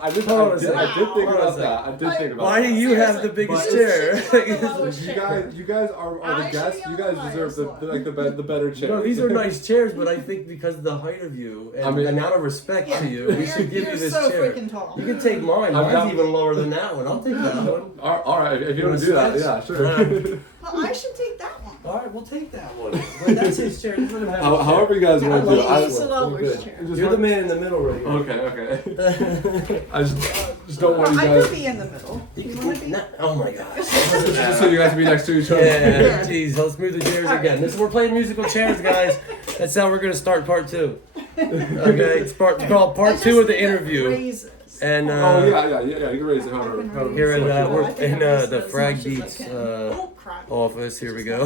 I did Hold on a think second. about that. I did think about Why that. do you have the biggest chair? You guys are the guests. You guys deserve the better chairs. No, these are nice chairs, but I think because of the height of you and and out of respect to you, we should give you this so chair. freaking tall. You can take mine. Mine's even lower than that one. I'll take that one. All right, if you want to do that, yeah, sure. Well, I should take that one. All right, we'll take that one. But that's his chair. Let him have his However you guys want to do it. I use the lower chair. You're the man in the middle right here. Okay. I just don't want you I guys. could be in the middle. You want to be? Oh my gosh. Just so you guys to be next to each other. Yeah, jeez, let's move the chairs again. We're playing musical chairs, guys. That's how we're gonna start part 2. Okay, it's called part 2 of the interview. Raises. And Oh yeah. You can raise it. Hold on. here at we're I think in I raised the it as Frag much as I Beats can. Oh, crap. office. Here we go.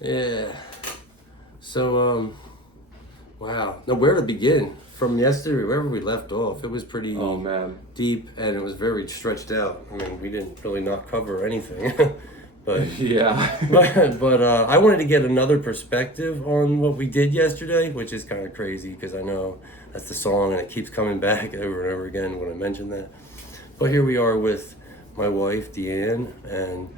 Yeah. So wow. Now where to begin? From yesterday, wherever we left off, it was pretty Oh man. deep and it was very stretched out. I mean, we didn't really not cover anything, but Yeah. but I wanted to get another perspective on what we did yesterday, which is kind of crazy because I know that's the song and it keeps coming back over and over again when I mention that. But here we are with my wife, Deanne, and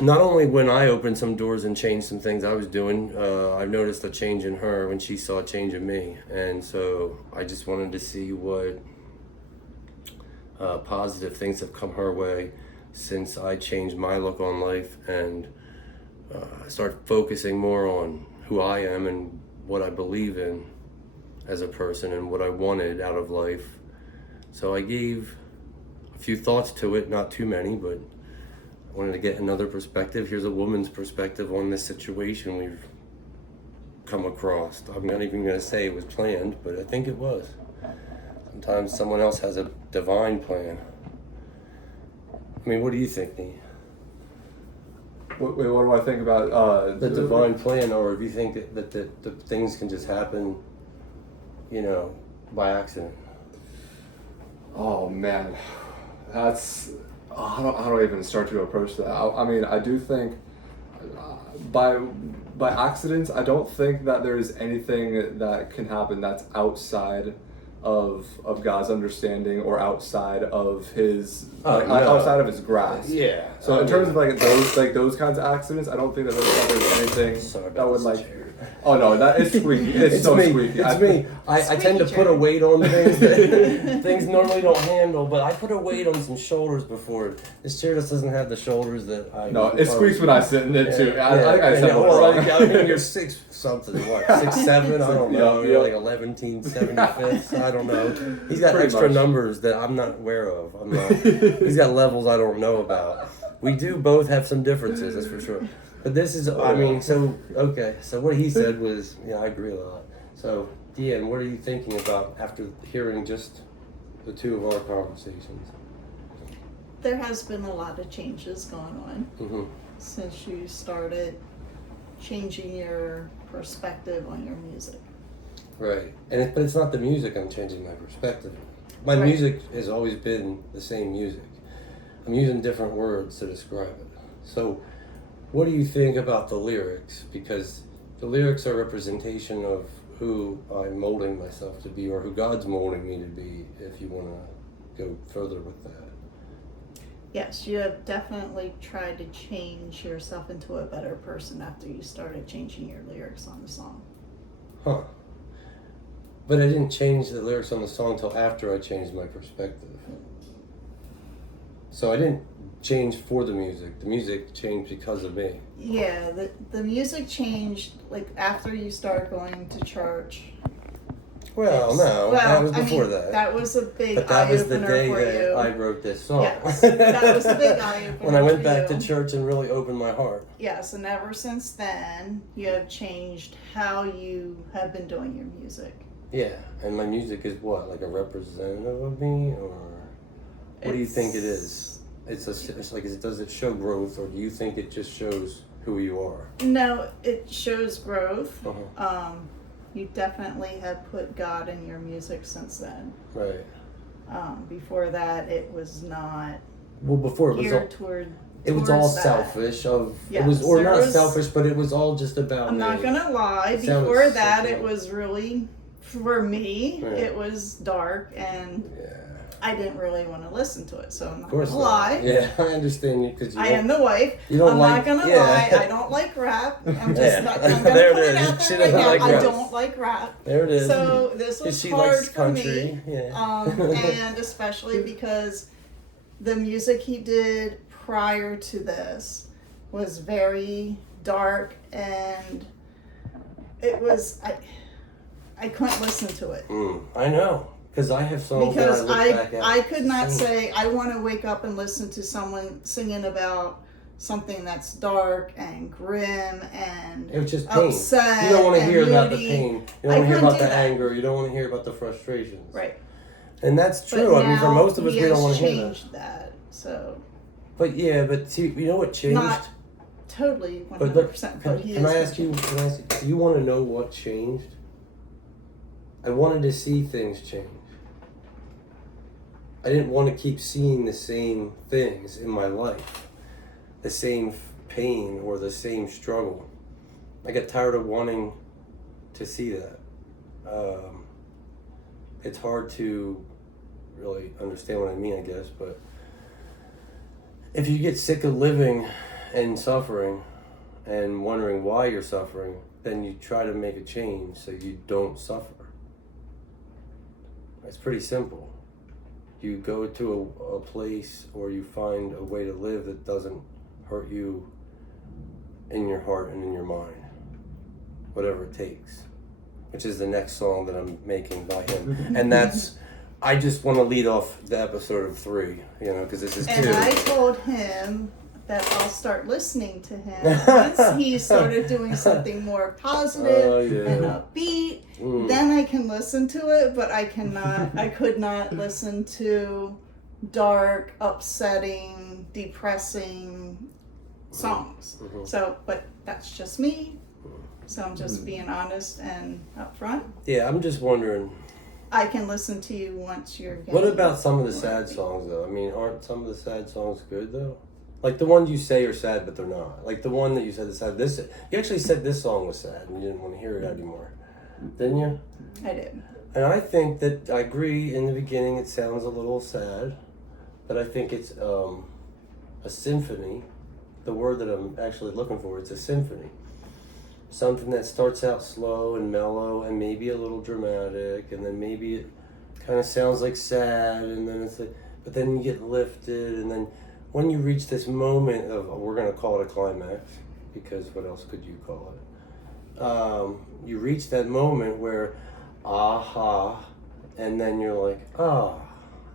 not only when I opened some doors and changed some things I was doing, I've noticed a change in her when she saw a change in me. And so I just wanted to see what positive things have come her way since I changed my look on life and I started focusing more on who I am and what I believe in as a person and what I wanted out of life. So I gave a few thoughts to it, not too many, but I wanted to get another perspective. Here's a woman's perspective on this situation we've come across. I'm not even going to say it was planned, but I think it was. Sometimes someone else has a divine plan. I mean, what do you think, Nate? Wait, what do I think about The divine plan, or if you think that the things can just happen, by accident? Oh man, that's how do I even start to approach that? I mean, I do think by accidents, I don't think that there's anything that can happen that's outside of God's understanding or outside of His outside of His grasp. Yeah. So in terms of those kinds of accidents, I don't think that there's anything Sorry about that would this like. chair. Oh no, that it's squeaky. It's so me. squeaky. It's me. I tend to Squeaky put a chair. weight on things that things normally don't handle, but I put a weight on some shoulders before. This chair just doesn't have the shoulders that I. No, it squeaks when I sit in it too. I think I said it well, wrong. I mean, you're 6 something, what, 6'7"? I don't know. Yeah, You're yeah. like 11/75. I don't know. He's got Pretty extra much. numbers that I'm not aware of. He's got levels I don't know about. We do both have some differences, that's for sure. But this is, I mean, so what he said was, I agree a lot. So, Deanne, what are you thinking about after hearing just the two of our conversations? There has been a lot of changes going on Mm-hmm. since you started changing your perspective on your music. Right. But it's not the music I'm changing my perspective. My Right. music has always been the same music. I'm using different words to describe it. So, what do you think about the lyrics? Because the lyrics are a representation of who I'm molding myself to be, or who God's molding me to be, if you want to go further with that. Yes, you have definitely tried to change yourself into a better person after you started changing your lyrics on the song. Huh. But I didn't change the lyrics on the song until after I changed my perspective. So I didn't change for the music. The music changed because of me. Yeah, the music changed like after you started going to church. Well, no, that was before I mean, that. That was a big But that was the eye-opener day for that you. I wrote this song. Yes, that was the big eye-opener When I went for back you. to church and really opened my heart. Yes, and ever since then, you have changed how you have been doing your music. Yeah, and my music is what, like a representative of me, or what do you think it is? It's like, does it show growth, or do you think it just shows who you are? No, it shows growth. Uh-huh. You definitely have put God in your music since then. Right. Before that, it was not Well, before it was all, geared toward. it was towards all that. selfish. It Yes, was, or there not was- selfish, but it was all just about I'm me. not gonna lie. It sounded Before that, so it was really for me, Yeah. it was dark and Yeah. I didn't really want to listen to it. So I'm Of not course gonna not. lie. Yeah, I understand you because I am the wife. you don't I'm like- not gonna yeah. lie. I don't like rap. I'm just Yeah. not. I'm gonna There put it it is. out She there right doesn't now. like I rap. don't like rap. There it is. So this was she hard likes for country. me. Yeah. And especially because the music he did prior to this was very dark, and it was I couldn't listen to it. I know. Because I have songs Because that I look back at. I could not sing. say I want to wake up and listen to someone singing about something that's dark and grim and It was just pain. upset. You don't want to and hear about the moody. pain. You I don't want to hear couldn't about do the that. anger. You don't want to hear about the frustrations. Right. And that's But true. I mean, for now most of us, he we don't has want to hear that. changed that. So But yeah, but see, you know what changed? not totally 100%. But look, but he can is I ask you? Can I ask you? Do you want to know what changed? I wanted to see things change. I didn't want to keep seeing the same things in my life, the same pain or the same struggle. I got tired of wanting to see that. It's hard to really understand what I mean, I guess, but if you get sick of living and suffering and wondering why you're suffering, then you try to make a change so you don't suffer. It's pretty simple. You go to a place or you find a way to live that doesn't hurt you in your heart and in your mind. Whatever it takes. Which is the next song that I'm making by him. And that's, I just want to lead off the episode of 3, you know, because this is 2. And I told him that I'll start listening to him once he started doing something more positive and upbeat. Then I can listen to it, but I could not listen to dark, upsetting, depressing songs. So, but that's just me. So I'm just being honest and upfront. Yeah, I'm just wondering, I can listen to you once you're what getting about some of the more sad upbeat. songs though? I mean, aren't some of the sad songs good though? Like the ones you say are sad, but they're not. Like the one that you said is sad. You actually said this song was sad, and you didn't want to hear it anymore, didn't you? I did. And I think that I agree. In the beginning, it sounds a little sad, but I think it's a symphony. The word that I'm actually looking for, it's a symphony. Something that starts out slow and mellow, and maybe a little dramatic, and then maybe it kind of sounds like sad, and then it's like, but then you get lifted, and then when you reach this moment of, we're going to call it a climax, because what else could you call it? You reach that moment where, aha, and then you're like, ah,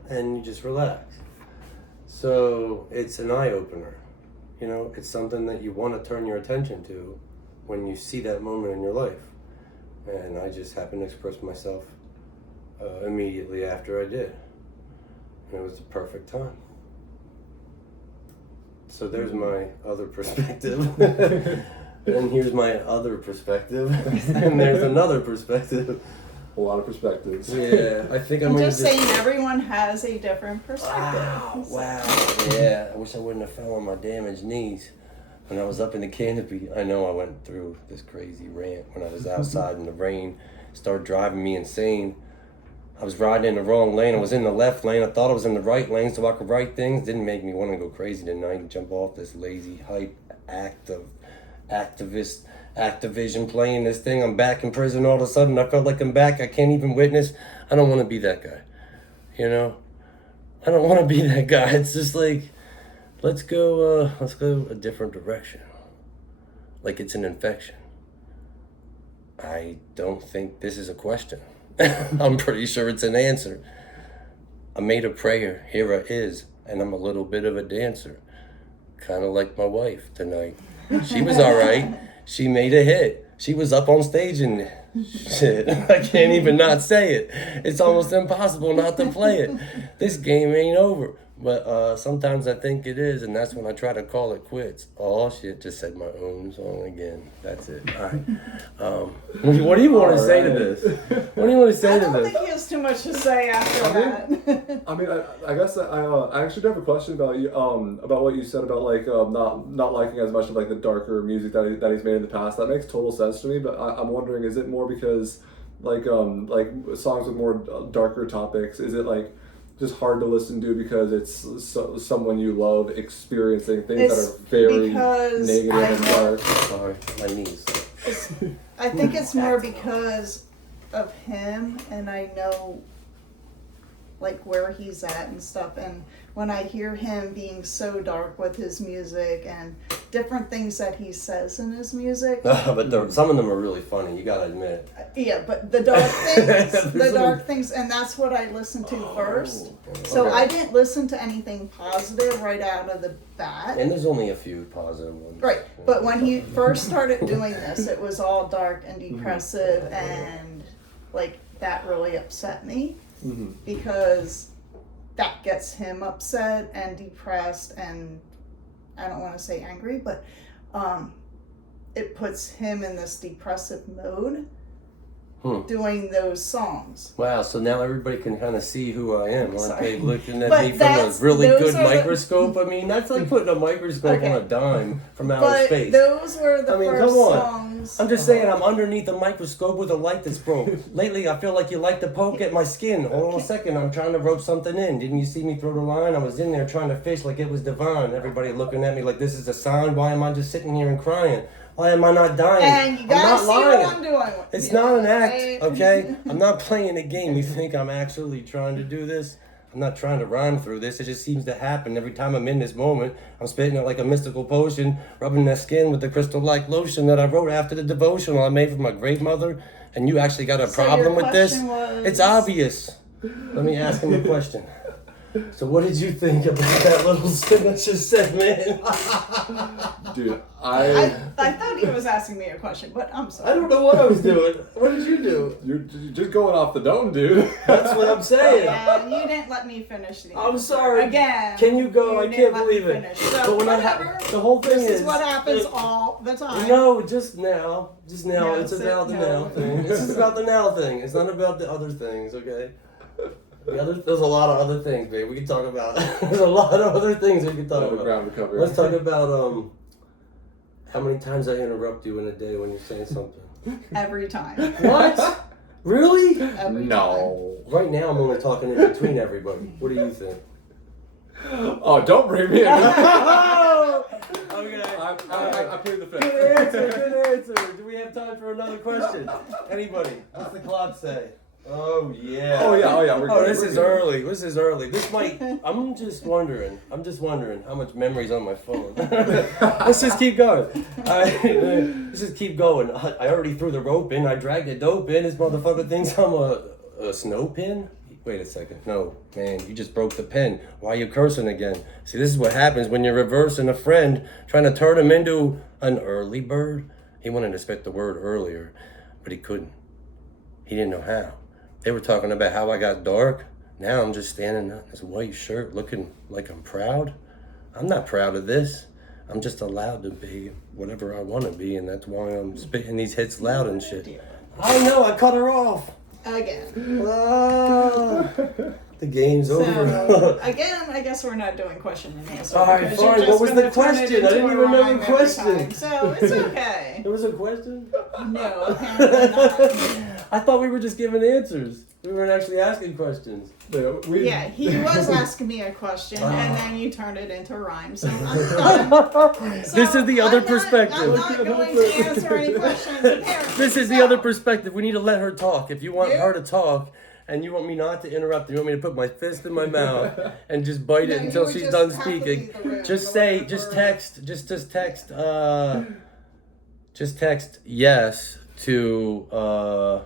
and you just relax. So it's an eye-opener. You know, it's something that you want to turn your attention to when you see that moment in your life. And I just happened to express myself immediately after I did. And it was the perfect time. So there's my other perspective. And here's my other perspective. And there's another perspective. A lot of perspectives. Yeah, I think I'm I'm gonna just saying everyone has a different perspective. Wow. Yeah, I wish I wouldn't have fell on my damaged knees when I was up in the canopy. I know I went through this crazy rant when I was outside in the rain. Started driving me insane. I was riding in the wrong lane. I was in the left lane. I thought I was in the right lane so I could write things. Didn't make me want to go crazy tonight and jump off this lazy hype Activision playing this thing. I'm back in prison all of a sudden. I felt like I'm back. I can't even witness. I don't want to be that guy. You know? I don't want to be that guy. It's just like, let's go a different direction. Like it's an infection. I don't think this is a question. I'm pretty sure it's an answer. I made a prayer. Here it is. And I'm a little bit of a dancer. Kind of like my wife tonight. She was all right. She made a hit. She was up on stage and shit. I can't even not say it. It's almost impossible not to play it. This game ain't over. But sometimes I think it is, and that's when I try to call it quits. Oh shit, just said my own song again. That's it. All right. What do you want to say to this? What do you want to say I to don't this? think he has too much to say after that. I mean, I guess I actually do have a question about you, about what you said about like not liking as much of like the darker music that he's made in the past. That makes total sense to me, but I'm wondering, is it more because like songs with more darker topics? Is it like just hard to listen to because it's someone you love experiencing things that are very because negative and dark? Sorry, my knees. I think it's more because of him, and I know like where he's at and stuff, and when I hear him being so dark with his music and different things that he says in his music. But some of them are really funny, you gotta admit. Yeah, but the dark things, and that's what I listened to first. So okay. I didn't listen to anything positive right out of the bat. And there's only a few positive ones. Right, but when he first started doing this, it was all dark and depressive, and like that really upset me because that gets him upset and depressed, and I don't want to say angry, but it puts him in this depressive mode doing those songs. Wow, so now everybody can kind of see who I am. Aren't they looking at But me from a really those good are the- microscope? I mean, that's like putting a microscope Okay. on a dime from outer But space. those were the I mean, first come on. songs. I'm just saying, I'm underneath a microscope with a light that's broke. Lately, I feel like you like to poke at my skin. Hold on a second, I'm trying to rope something in. Didn't you see me throw the line? I was in there trying to fish like it was divine. Everybody looking at me like this is a sign. Why am I just sitting here and crying? Why am I not dying? And you I'm gotta not see lying. what I'm doing. It's not an act, Right? okay? I'm not playing a game. You think I'm actually trying to do this? I'm not trying to rhyme through this. It just seems to happen every time I'm in this moment. I'm spitting it like a mystical potion, rubbing that skin with the crystal-like lotion that I wrote after the devotional I made for my great mother. And you actually got a So problem your with this? question was- It's obvious. Let me ask him a question. So what did you think about that little signature segment? Dude, I thought he was asking me a question, but I'm sorry. I don't know what I was doing. What did you do? you're just going off the dome, dude. That's what I'm saying. Yeah, you didn't let me finish the I'm answer. sorry. Again. Can you go? you I didn't can't let me believe it. finish. So But when whatever. the whole thing This is is what happens all the time. No, just now. Just now. No, It's sit- about the no. now thing. This is about the now thing. It's not about the other things, okay? There's a lot of other things, babe. We can talk about. There's a lot of other things we can talk The about. ground to cover. Let's talk about how many times I interrupt you in a day when you're saying something. Every time. What? Really? Every time. No. Right now, I'm only talking in between everybody. What do you think? Oh, don't bring me in. Okay. I plead the fifth. Good answer, good answer. Do we have time for another question? Anybody? What's the clock say? Oh yeah. Oh yeah. We're Oh, good, this we're is good. early. This is early. This might. I'm just wondering how much memory's on my phone. Let's just keep going. Let's just keep going. I already threw the rope in. I dragged the dope in. This motherfucker thinks I'm a snow pin. Wait a second. No, man, you just broke the pen. Why are you cursing again? See, this is what happens when you're reversing a friend, trying to turn him into an early bird. He wanted to spit the word earlier, but he couldn't. He didn't know how. They were talking about how I got dark. Now I'm just standing in this white shirt looking like I'm proud. I'm not proud of this. I'm just allowed to be whatever I want to be, and that's why I'm spitting these hits loud and shit. Oh no, I cut her off. Again. Ah, the game's So, over. again, I guess we're not doing question and answer. All right, because fine. you're just What was gonna the turn it question? I into didn't a even know the rhyme every question. time. So it's okay. There was a question? No, apparently not. I thought we were just giving answers. We weren't actually asking questions. Yeah, he was asking me a question, and then you turned it into a rhyme. So I'm done. So This is the other I'm perspective. not going to answer any questions. Apparently. This is the So, other perspective. We need to let her talk. If you want Yeah. her to talk, and you want me not to interrupt, you want me to put my fist in my mouth and just bite No, it you until would she's just done have to speaking. leave the room Just or say, whatever. just text yes to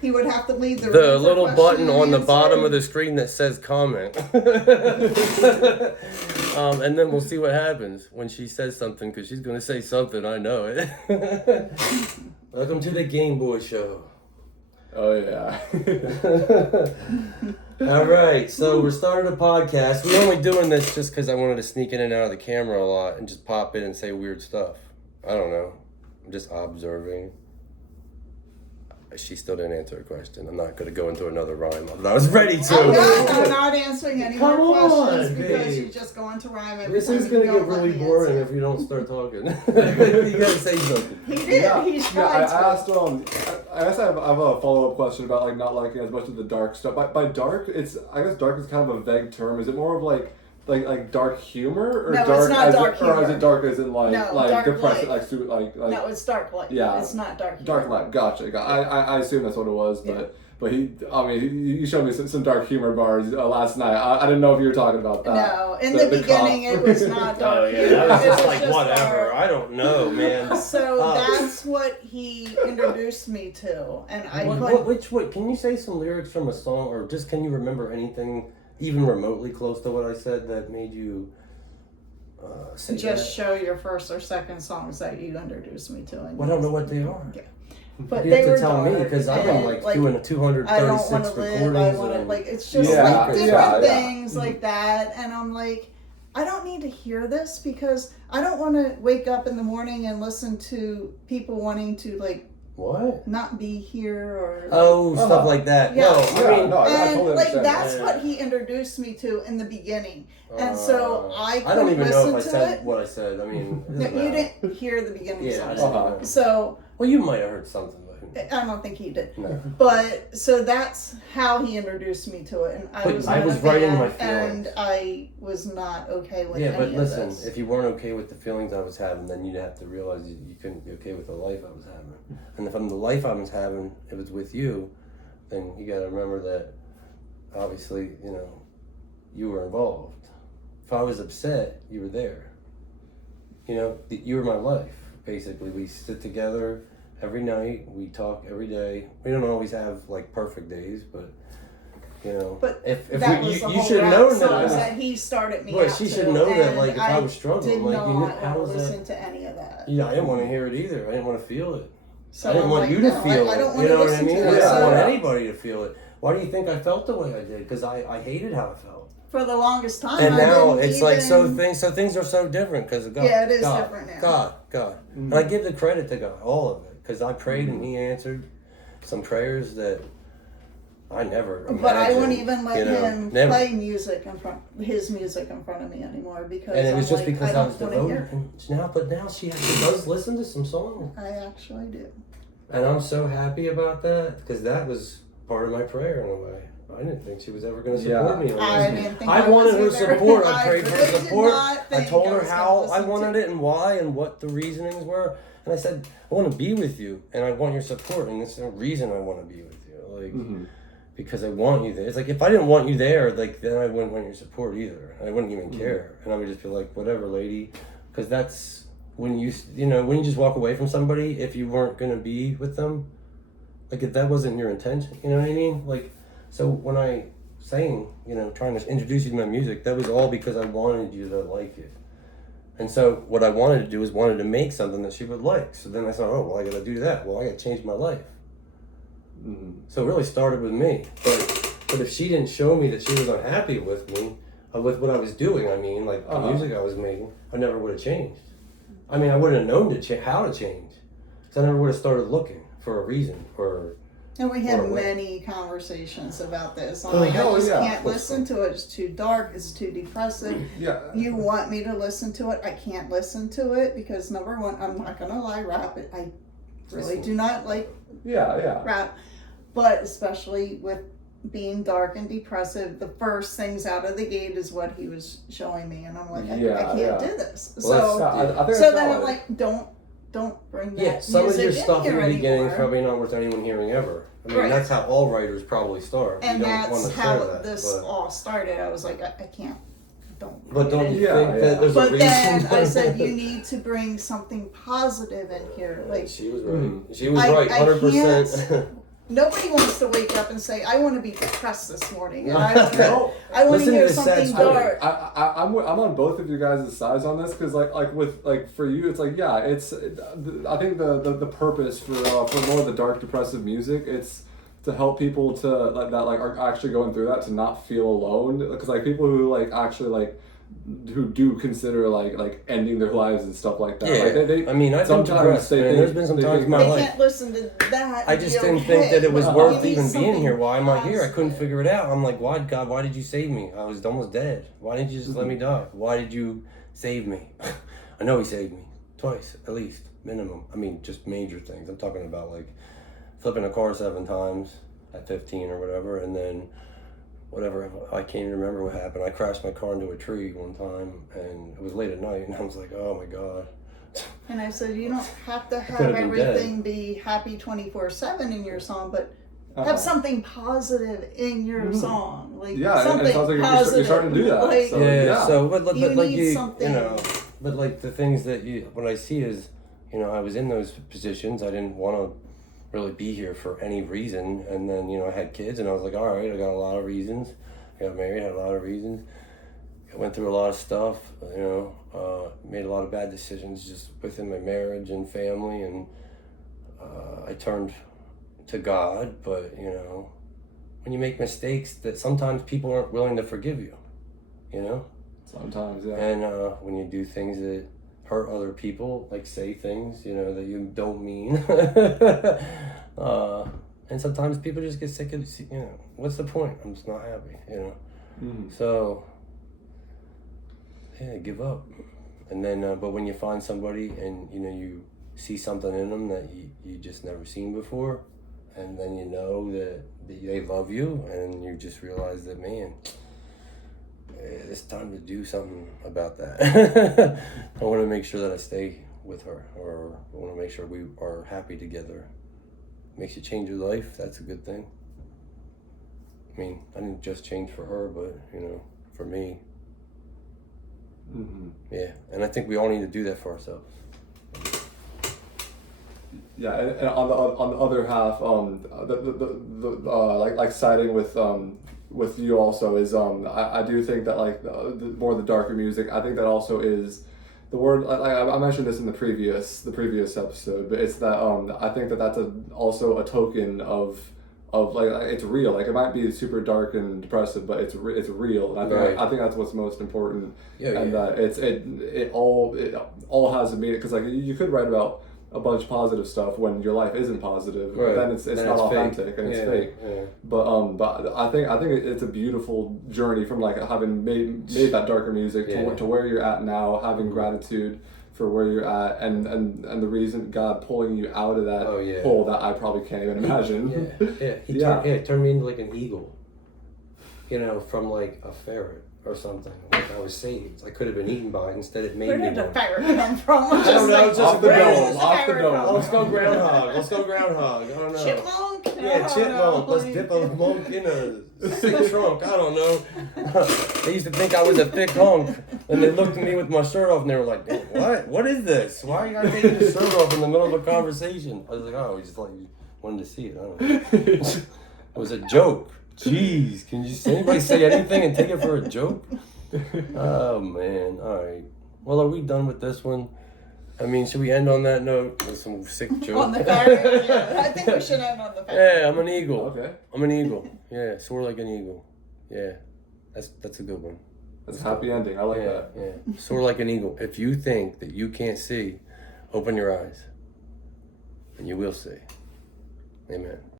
He would have to leave the the room for little question button and on the answer. bottom of the screen that says comment. And then we'll see what happens when she says something, because she's going to say something, I know it. Welcome to the Game Boy Show. Oh yeah. All right, so we're starting a podcast. We're only doing this just because I wanted to sneak in and out of the camera a lot and just pop in and say weird stuff. I don't know. I'm just observing. She still didn't answer her question. I'm not going to go into another rhyme. I was ready to. I'm not answering any more Come on, questions because babe. you just go into rhyme every This time is you going to don't get let really me boring answer. if you don't start talking. You got to say something. He did. He's I trying to. asked I guess I have a follow up question about like not liking as much of the dark stuff. By dark, I guess dark is kind of a vague term. Is it more of like dark humor or No, it's dark not as dark in, or is humor. it dark as in like No, like dark depressing light. like No, it's dark light. Yeah. It's not dark. dark humor. light? Gotcha. I assume that's what it was, Yeah. but you showed me some dark humor bars last night. I didn't know if you were talking about that. No, in the beginning cop. it was not dark Oh, yeah. humor. That was It just like, whatever. dark. I don't know, man. So Oh. that's what he introduced me to, and I What, can you say some lyrics from a song, or just can you remember anything even remotely close to what I said that made you say just that? show your first or second songs that you introduced me to. And Well, I don't know what they are. Yeah. But You they have to were tell me, dark, because I've been and, like doing a 236 I don't want to live. I recordings. want to and- like it's just Yeah, like different yeah. things like that, and I'm like, I don't need to hear this because I don't want to wake up in the morning and listen to people wanting to like What? not be here or. Oh, Uh-huh. stuff like that. Yeah. No, Yeah, I mean, no, I and totally like understand. that's that. what he introduced me to in the beginning, and so I I don't couldn't even know listen if I to said it. what I said. I mean, it No, doesn't you matter. didn't hear the beginning Yeah, I songs. didn't Uh-huh. know. So Well, you might have heard something, but I don't think he did. no. But so that's how he introduced me to it, and I But was I not was a right in fan, my feelings. and I was not okay with Yeah, any but of listen, this. if you weren't okay with the feelings I was having, then you'd have to realize you couldn't be okay with the life I was having. And if the life I was having, it was with you, then you got to remember that obviously, you were involved. If I was upset, you were there. You were my life, basically. We sit together every night, we talk every day. We don't always have like perfect days, but But if that we, was the you whole should rap know songs that. that he started me Well, out she to, should know that, and like, if I was struggling, did like, not you knew- want how to was that- listen to any of that. Yeah, I didn't want to hear it either. I didn't want to feel it. So I didn't I'm want like, you to no, feel I it. don't want You to know what I listen mean? to I it. didn't So want anybody to feel it. Why do you think I felt the way I did? Because I hated how I felt. for the longest time, And I now didn't it's like even, things are so different because of God. Yeah, it is God, different now. God. And I give the credit to God, all of it, because I prayed and He answered some prayers that I never imagined. But I wouldn't even let him never. play his music in front of me anymore because And it was I'm just like, because I don't was wanna hear devoted. it. And now she actually does listen to some songs. I actually do. And I'm so happy about that because that was part of my prayer in a way. I didn't think she was ever going to support me. I didn't think I I wanted her was either. support. I I prayed for really her did support. not I think told I her was how gonna I listen wanted to it and why and what the reasonings were. And I said, I want to be with you and I want your support. And it's the reason I want to be with you. Like, because I want you there. It's like if I didn't want you there, like then I wouldn't want your support either. I wouldn't even care. And I would just be like, whatever, lady. Because that's when you just walk away from somebody if you weren't going to be with them. Like if that wasn't your intention, you know what I mean? Like, so when I sang, trying to introduce you to my music, that was all because I wanted you to like it. And so what I wanted to do is wanted to make something that she would like. So then I thought, oh, well, I got to do that. Well, I got to change my life. So it really started with me. But if she didn't show me that she was unhappy with me, with what I was doing, I mean, like the music I was making, I never would have changed. I mean, I wouldn't have known how to change. Because I never would have started looking for a reason or... And we had Or what? many conversations about this. I'm Oh, like, I hell just yeah. can't listen to it. It's too dark. It's too depressive. Yeah. You want me to listen to it? I can't listen to it because number one, I'm not gonna lie, rap. I really do not like Yeah. rap, but especially with being dark and depressive, the first things out of the gate is what he was showing me, and I'm like, I can't do this. Well, I think So that's then I'm valid. like, don't bring that Yeah, some of music your in stuff in here the beginning is anymore. probably not worth anyone hearing ever. I mean, Right. that's how all writers probably start. And you don't want that's to how share that, this but, all started. I was like, I can't, don't. but don't you Yeah, think yeah. that there's a But reason? then I said, you need to bring something positive in here. Like, she was right. She was right, I 100%. nobody wants to wake up and say, I want to be depressed this morning. And I want to Listen to hear this sad something story. dark. I'm on both of you guys' sides on this because like for you it's like I think the purpose for more of the dark depressive music it's to help people to are actually going through that to not feel alone because like people who like actually like do consider like ending their lives and stuff like that. Yeah, Like I mean, I've been depressed, man. There's been some times in my They life. can't listen to that. I and just be didn't think okay. that it was You worth need even being something here. Why am I here? I couldn't positive. figure it out. I'm like, why, God, why did you save me? I was almost dead. Why didn't you just let me die? Why did you save me? I know he saved me. Twice, at least, minimum. I mean, just major things. I'm talking about like flipping a car 7 times at 15 or whatever, and then whatever, I can't even remember what happened. I crashed my car into a tree one time, and it was late at night, and I was like, oh my God. And I said, you don't have to have could've been dead. everything be happy 24/7 in your song, but Uh-huh. have something positive in your song. Like Yeah, and something it sounds like positive. you're starting to do that. Like, So, Yeah, so but You like need you something- know, but like the things that what I see is, you know, I was in those positions. I didn't want to really be here for any reason, and then, you know, I had kids, and I was like, all right, I got a lot of reasons. I got married, had a lot of reasons. I went through a lot of stuff, you know, made a lot of bad decisions just within my marriage and family, and I turned to God. But, you know, when you make mistakes, that sometimes people aren't willing to forgive you, you know? sometimes, yeah. And when you do things that hurt other people, like say things, you know, that you don't mean. And sometimes people just get sick of, you know, what's the point? I'm just not happy, you know? Mhm. So, yeah, give up. And then, but when you find somebody and, you know, you see something in them that you just never seen before, and then you know that they love you, and you just realize that, man, it's time to do something about that. I want to make sure that I stay with her, or I want to make sure we are happy together. Makes you change your life, that's a good thing. I mean, I didn't just change for her, but, you know, for me. Mhm. Yeah, and I think we all need to do that for ourselves. Yeah, and on the other half, like siding with you also is I do think that like the more the darker music, I think that also is the word, like I mentioned this in the previous episode, but it's that I think that that's also a token of like it's real. Like it might be super dark and depressive, but it's real, and I think that's what's most important. Yeah, And yeah. It all has a meaning, because like you could write about a bunch of positive stuff when your life isn't positive, Right. but then it's not authentic fake. and it's Yeah, fake. yeah. But I think it's a beautiful journey from like having made that darker music Yeah. to where you're at now, having gratitude for where you're at, and the reason God pulling you out of that Oh, yeah. hole that I probably can't even imagine. He turned me into like an eagle, you know, from like a ferret or something. Like I was saved. I could have been eaten by it. Instead, it made where me did the one. ferret come from? I don't know, just Off the where dome, does the off the ferret dome. come Let's go from? groundhog. Let's go groundhog. I don't know. Chipmunk? Yeah, I don't chipmunk. know. Let's dip a monk in a thick trunk. I don't know. They used to think I was a thick hunk, and they looked at me with my shirt off, and they were like, "What? What is this? Why are you guys taking your shirt off in the middle of a conversation?" I was like, "Oh, we just like wanted to see it." I don't know. It was a joke. Jeez, can you anybody say anything and take it for a joke? Oh man. All right. Well, are we done with this one? I mean, should we end on that note with some sick joke? On the ferret? Yeah, I think we should end on the ferret. Yeah, I'm an eagle. Okay, I'm an eagle. Yeah, soar like an eagle. Yeah, that's a good one. that's a happy ending. I like Yeah, that. yeah. Soar like an eagle. If you think that you can't see, open your eyes, and you will see. Amen.